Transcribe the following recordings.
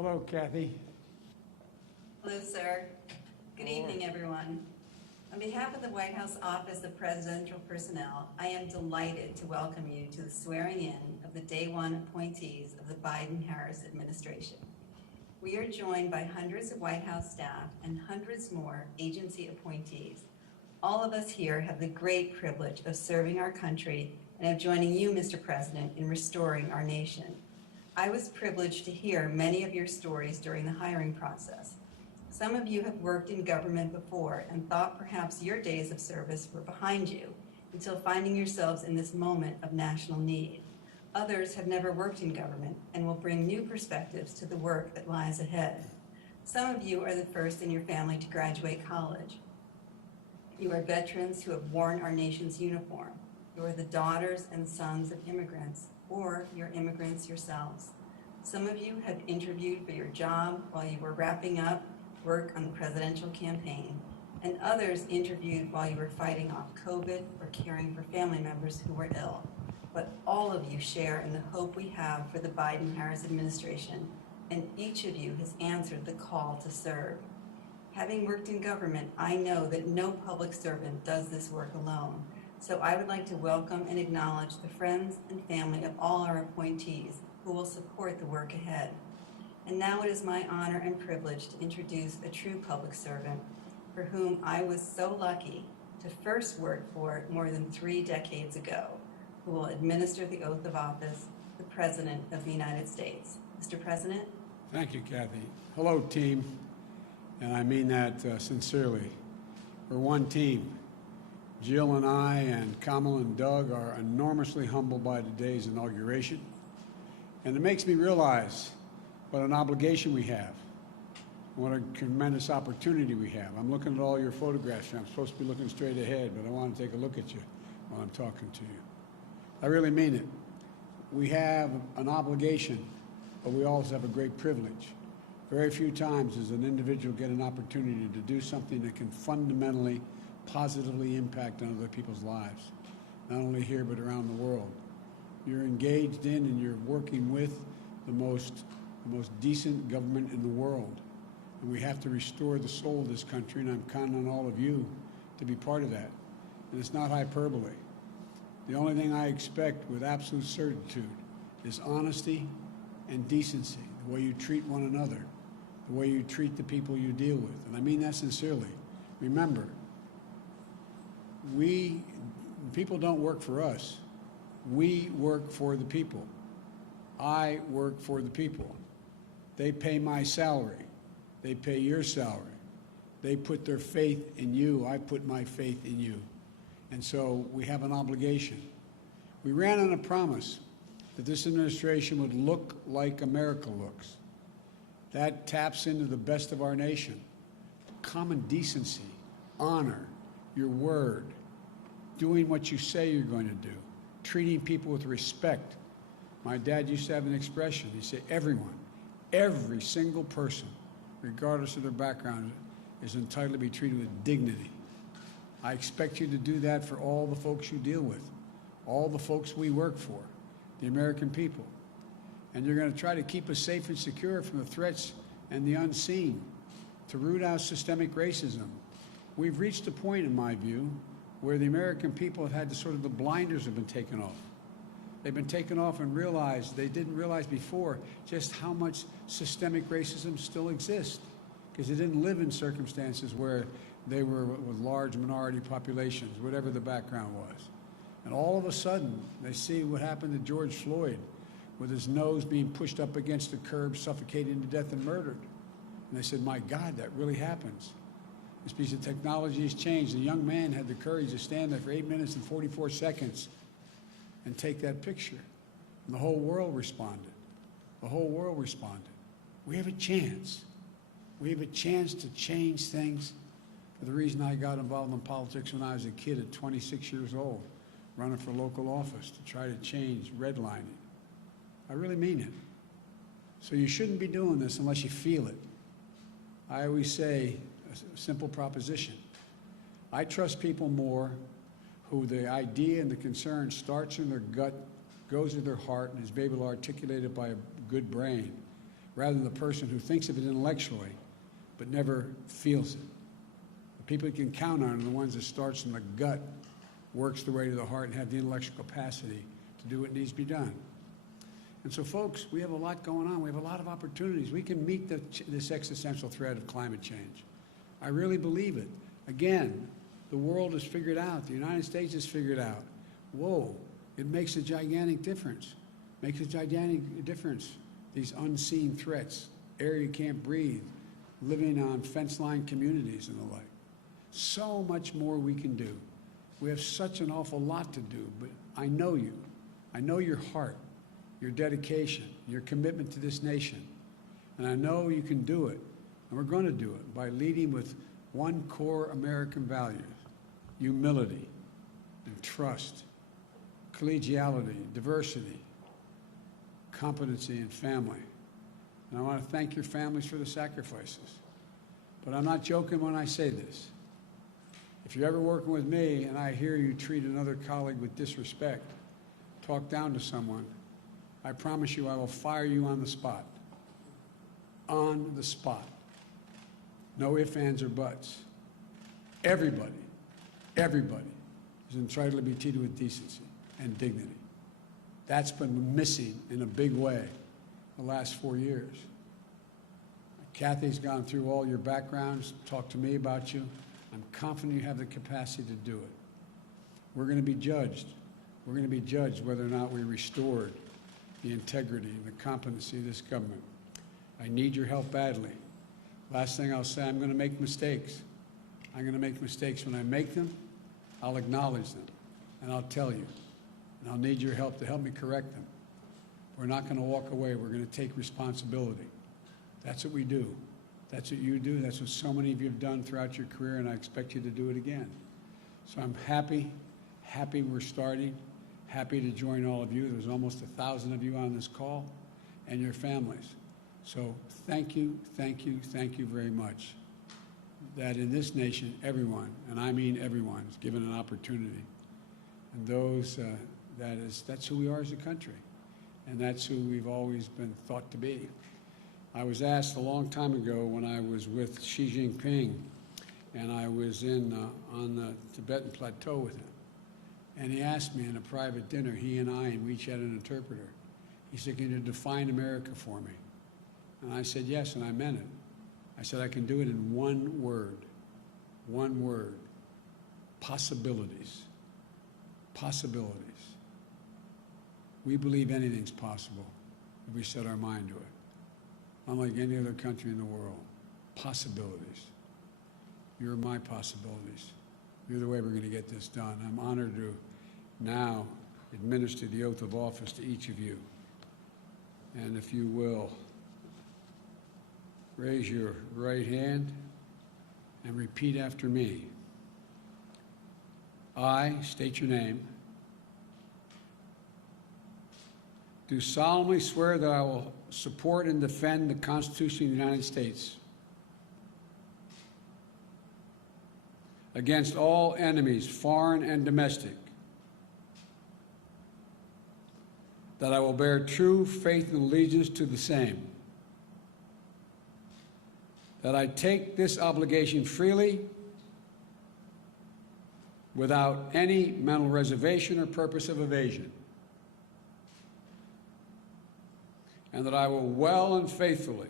Hello, Kathy. Hello, sir. Good evening, everyone. On behalf of the White House Office of Presidential Personnel, I am delighted to welcome you to the swearing-in of the Day 1 appointees of the Biden-Harris administration. We are joined by hundreds of White House staff and hundreds more agency appointees. All of us here have the great privilege of serving our country and of joining you, Mr. President, in restoring our nation. I was privileged to hear many of your stories during the hiring process. Some of you have worked in government before and thought perhaps your days of service were behind you until finding yourselves in this moment of national need. Others have never worked in government and will bring new perspectives to the work that lies ahead. Some of you are the first in your family to graduate college. You are veterans who have worn our nation's uniform. You are the daughters and sons of immigrants, or you're immigrants yourselves. Some of you have interviewed for your job while you were wrapping up work on the presidential campaign, and others interviewed while you were fighting off COVID or caring for family members who were ill. But all of you share in the hope we have for the Biden-Harris administration, and each of you has answered the call to serve. Having worked in government, I know that no public servant does this work alone. So I would like to welcome and acknowledge the friends and family of all our appointees who will support the work ahead. And now it is my honor and privilege to introduce a true public servant for whom I was so lucky to first work for more than 3 decades ago, who will administer the oath of office, the President of the United States. Mr. President. Thank you, Kathy. Hello, team. And I mean that sincerely. We're one team. Jill and I and Kamala and Doug are enormously humbled by today's inauguration. And it makes me realize what an obligation we have, what a tremendous opportunity we have. I'm looking at all your photographs. I'm supposed to be looking straight ahead, but I want to take a look at you while I'm talking to you. I really mean it. We have an obligation, but we also have a great privilege. Very few times does an individual get an opportunity to do something that can fundamentally, positively impact on other people's lives, not only here but around the world. You're engaged in and you're working with the most decent government in the world. And we have to restore the soul of this country, and I'm counting on all of you to be part of that. And it's not hyperbole. The only thing I expect with absolute certitude is honesty and decency, the way you treat one another, the way you treat the people you deal with. And I mean that sincerely. Remember, people don't work for us. We work for the people. I work for the people. They pay my salary. They pay your salary. They put their faith in you. I put my faith in you. And so we have an obligation. We ran on a promise that this administration would look like America looks. That taps into the best of our nation. Common decency, honor, your word, doing what you say you're going to do, treating people with respect. My dad used to have an expression. He said, everyone, every single person, regardless of their background, is entitled to be treated with dignity. I expect you to do that for all the folks you deal with, all the folks we work for, the American people. And you're going to try to keep us safe and secure from the threats and the unseen, to root out systemic racism. We've reached a point, in my view, where the American people have had the blinders have been taken off. They've been taken off and realized, they didn't realize before, just how much systemic racism still exists, because they didn't live in circumstances where they were with large minority populations, whatever the background was. And all of a sudden, they see what happened to George Floyd, with his nose being pushed up against the curb, suffocated to death and murdered. And they said, my God, that really happens. This piece of technology has changed. The young man had the courage to stand there for 8 minutes and 44 seconds and take that picture. And the whole world responded. The whole world responded. We have a chance. We have a chance to change things. For the reason I got involved in politics when I was a kid at 26 years old, running for local office to try to change redlining. I really mean it. So you shouldn't be doing this unless you feel it. I always say a simple proposition. I trust people more who the idea and the concern starts in their gut, goes to their heart, and is able to articulate it by a good brain, rather than the person who thinks of it intellectually but never feels it. The people you can count on are the ones that starts from the gut, works their way to the heart, and have the intellectual capacity to do what needs to be done. And so, folks, we have a lot going on. We have a lot of opportunities. We can meet this existential threat of climate change. I really believe it. Again, the world has figured out, the United States has figured out, whoa, it makes a gigantic difference. Makes a gigantic difference. These unseen threats, air you can't breathe, living on fence-line communities and the like. So much more we can do. We have such an awful lot to do, but I know you. I know your heart, your dedication, your commitment to this nation. And I know you can do it, and we're going to do it by leading with one core American value: humility and trust, collegiality, diversity, competency, and family. And I want to thank your families for the sacrifices. But I'm not joking when I say this. If you're ever working with me and I hear you treat another colleague with disrespect, talk down to someone, I promise you I will fire you on the spot. On the spot. No ifs, ands, or buts. Everybody is entitled to be treated with decency and dignity. That's been missing in a big way the last 4 years. Kathy's gone through all your backgrounds, talked to me about you. I'm confident you have the capacity to do it. We're going to be judged. We're going to be judged whether or not we restored the integrity and the competency of this government. I need your help badly. Last thing I'll say, I'm going to make mistakes. I'm going to make mistakes. When I make them, I'll acknowledge them, and I'll tell you. And I'll need your help to help me correct them. We're not going to walk away. We're going to take responsibility. That's what we do. That's what you do. That's what so many of you have done throughout your career, and I expect you to do it again. So I'm happy we're starting, happy to join all of you. There's almost 1,000 of you on this call, and your families. So thank you very much. That in this nation, everyone, and I mean everyone, is given an opportunity. And those, that's who we are as a country. And that's who we've always been thought to be. I was asked a long time ago when I was with Xi Jinping, and I was on the Tibetan plateau with him. And he asked me in a private dinner, he and I, and we each had an interpreter. He said, "Can you define America for me?" And I said, yes, and I meant it. I said, I can do it in one word, possibilities. Possibilities. We believe anything's possible if we set our mind to it. Unlike any other country in the world, possibilities. You're my possibilities. You're the way we're going to get this done. I'm honored to now administer the oath of office to each of you. And if you will, raise your right hand and repeat after me. I, state your name, do solemnly swear that I will support and defend the Constitution of the United States against all enemies, foreign and domestic, that I will bear true faith and allegiance to the same, that I take this obligation freely without any mental reservation or purpose of evasion, and that I will well and faithfully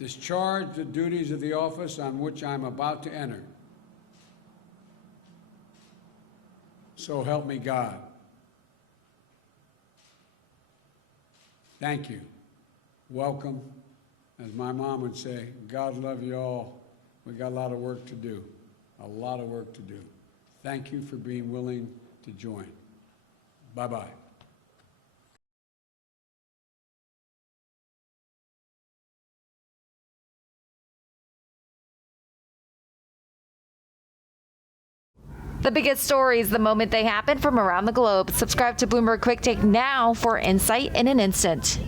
discharge the duties of the office on which I am about to enter. So help me God. Thank you. Welcome. As my mom would say, God love you all. We got a lot of work to do. A lot of work to do. Thank you for being willing to join. Bye-bye. The biggest stories the moment they happen from around the globe. Subscribe to Bloomberg Quicktake now for insight in an instant.